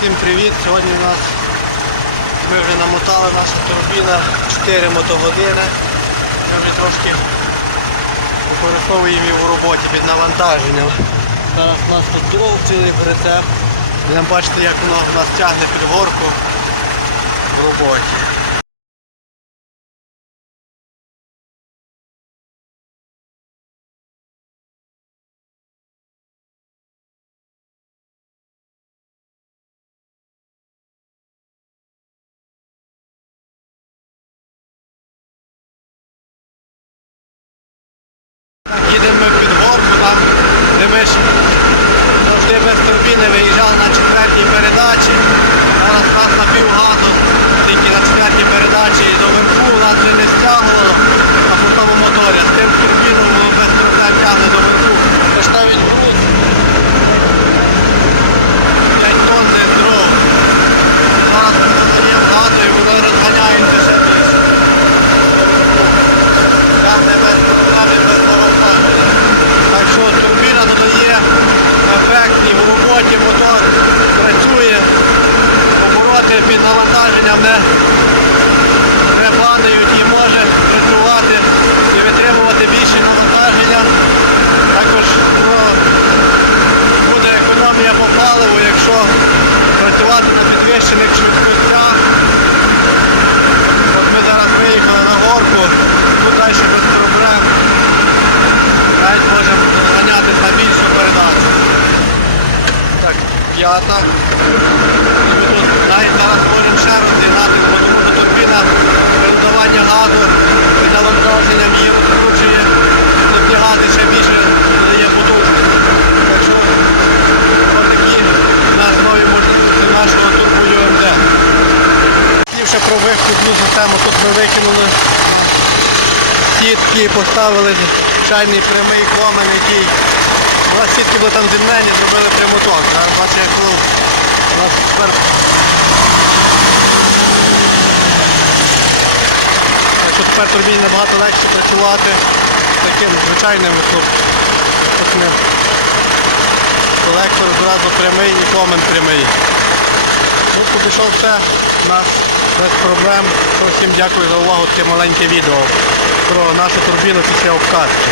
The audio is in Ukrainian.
Всім привіт! Сьогодні у нас ми вже намотали наша турбіна 4 мотогодини. Ми вже трошки використовуємо її в роботі під навантаженням. Зараз у нас тут дров цілий прицеп. Будемо бачити, як воно в нас тягне під горку в роботі. Їдемо під горку, там, де ми ж завжди без турбіни виїжджали на четвертій передачі. Зараз нас на півгазу, тільки на четвертій передачі і до верху нас вже не стягувало на пустому моторі. З тим турбіном воно без проблем тягне до верху. Тож навіть груз 5 тонн не дров. Зараз ми додаємо газу і воно розганяється ще більше. Там не без проблем, без навантаження. Так що турбіна додає ефектні в роботі, мотор працює, обороти під навантаженням не, не падають і може працювати і витримувати більше навантаження. Також ну, буде економія по паливу, якщо працювати на підвищених швидкостях. От ми зараз виїхали на горку, тут далі без проблем. Навіть можемо ганятись на більшу передачу. Так, п'ята. І ми тут навіть зараз можемо ще розігнати, тому що турбіна при додаванні газу і навантаженням її Ще про вихідну систему тут ми викинули сітки, поставили чайний прямий комен, який у нас сітки були там зімнені, зробили прямоток. Зараз бачите, як воно у нас тепер. Так що тепер турбіні набагато легше працювати таким звичайним тут, колектор одразу прямий і комен прямий. Ну, поки все у нас без проблем. Всім дякую за увагу, таке маленьке відео про нашу турбіну після обкатки.